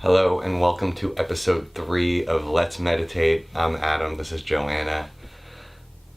Hello and welcome to episode 3 of Let's Meditate. I'm Adam, this is Joanna.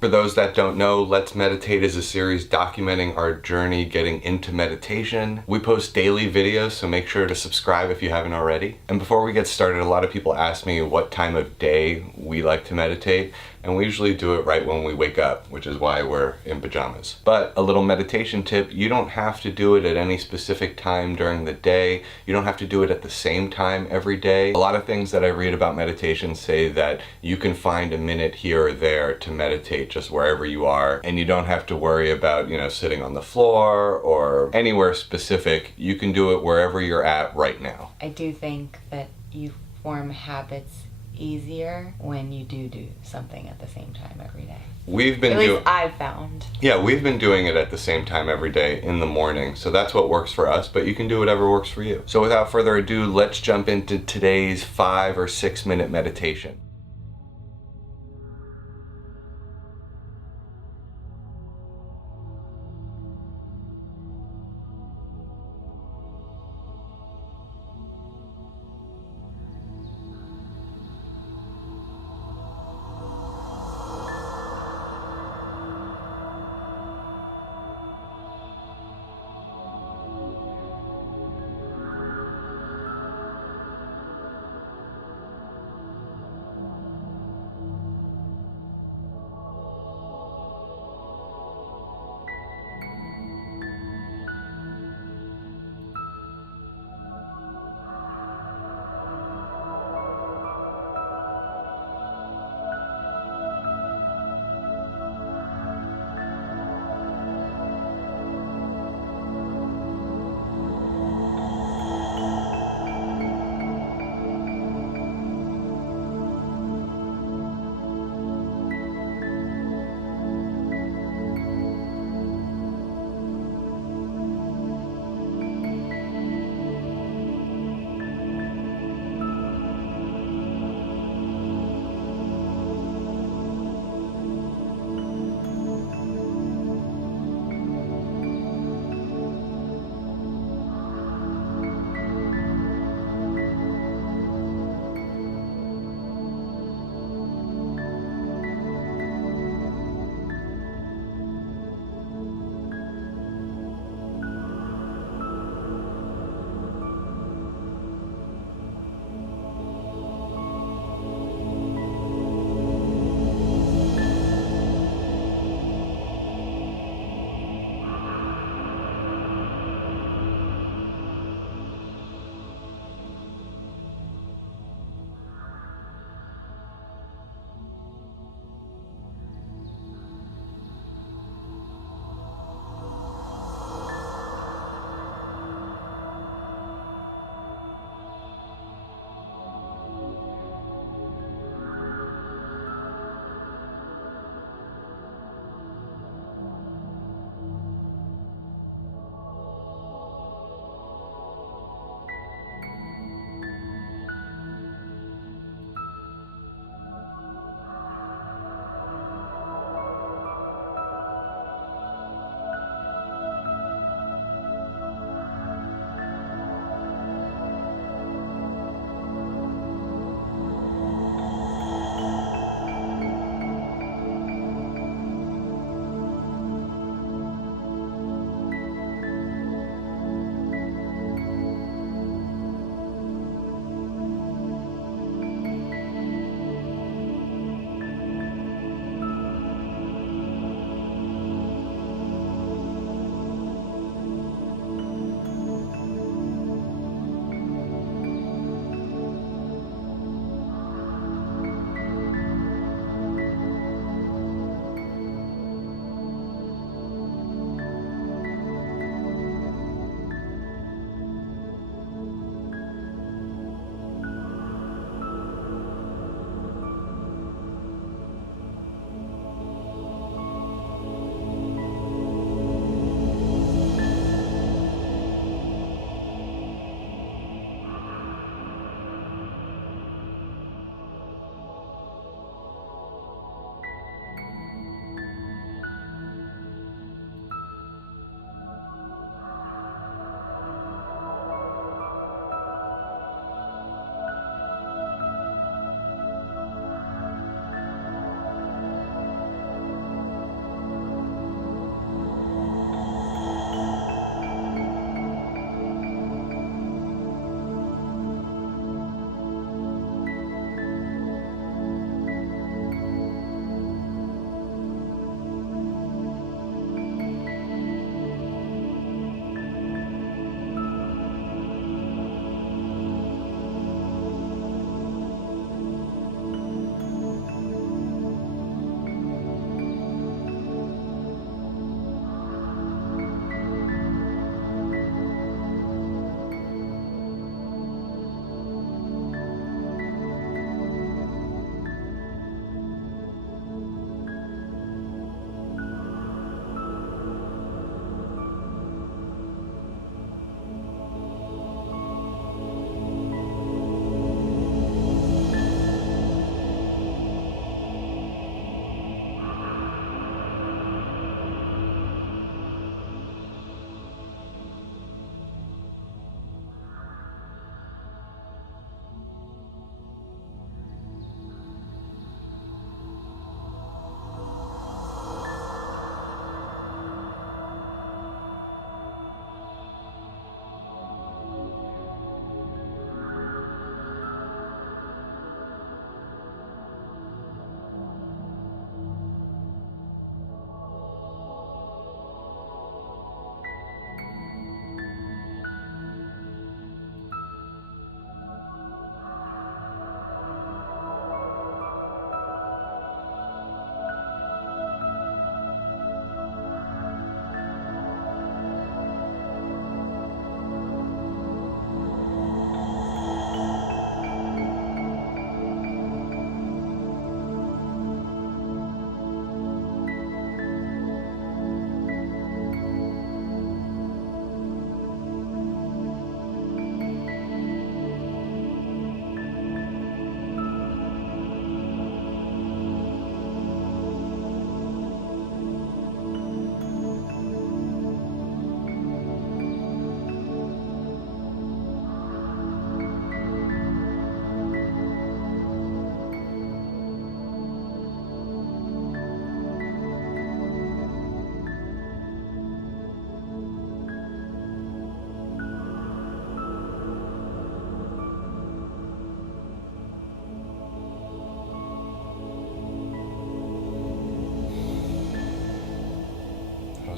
For those that don't know, Let's Meditate is a series documenting our journey getting into meditation. We post daily videos, so make sure to subscribe if you haven't already. And before we get started, a lot of people ask me what time of day we like to meditate, and we usually do it right when we wake up, which is why we're in pajamas. But a little meditation tip, you don't have to do it at any specific time during the day. You don't have to do it at the same time every day. A lot of things that I read about meditation say that you can find a minute here or there to meditate just wherever you are, and you don't have to worry about, sitting on the floor or anywhere specific. You can do it wherever you're at right now. I do think that you form habits easier when you do something at the same time every day. We've been At least I've found. Yeah, we've been doing it at the same time every day in the morning, so that's what works for us, but you can do whatever works for you. So without further ado, let's jump into today's 5 or 6 minute meditation.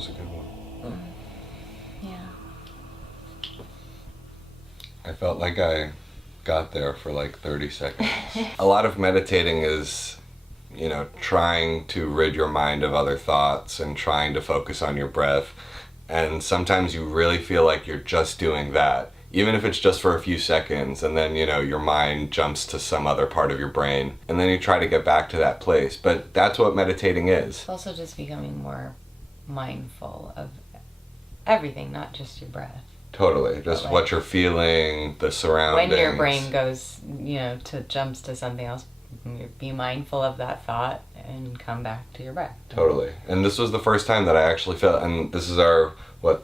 was a good one. Yeah. I felt like I got there for like 30 seconds. A lot of meditating is, you know, trying to rid your mind of other thoughts and trying to focus on your breath. And sometimes you really feel like you're just doing that, even if it's just for a few seconds, and then, you know, your mind jumps to some other part of your brain, and then you try to get back to that place. But that's what meditating is. It's also just becoming more mindful of everything, not just your breath. Totally. Just Like, what you're feeling, the surroundings. when your brain goes, you know, jumps to something else, be mindful of that thought and come back to your breath. Totally. And this was the first time that I actually felt, and this is our,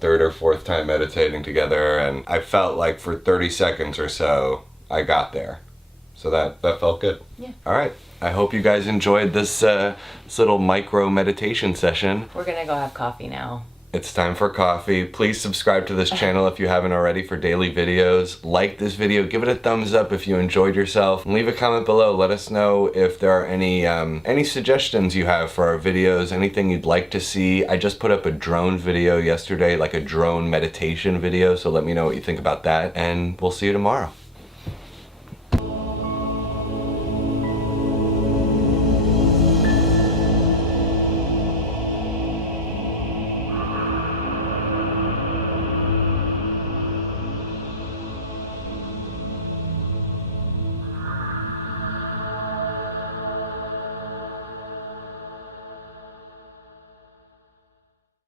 third or fourth time meditating together, and I felt like for 30 seconds or so, I got there. So that felt good. Yeah. All right. I hope you guys enjoyed this little micro meditation session. We're gonna go have coffee now. It's time for coffee. Please subscribe to this channel if you haven't already for daily videos. Like this video, give it a thumbs up if you enjoyed yourself, and leave a comment below. Let us know if there are any suggestions you have for our videos, anything you'd like to see. I just put up a drone video yesterday, like a drone meditation video, so let me know what you think about that, and we'll see you tomorrow.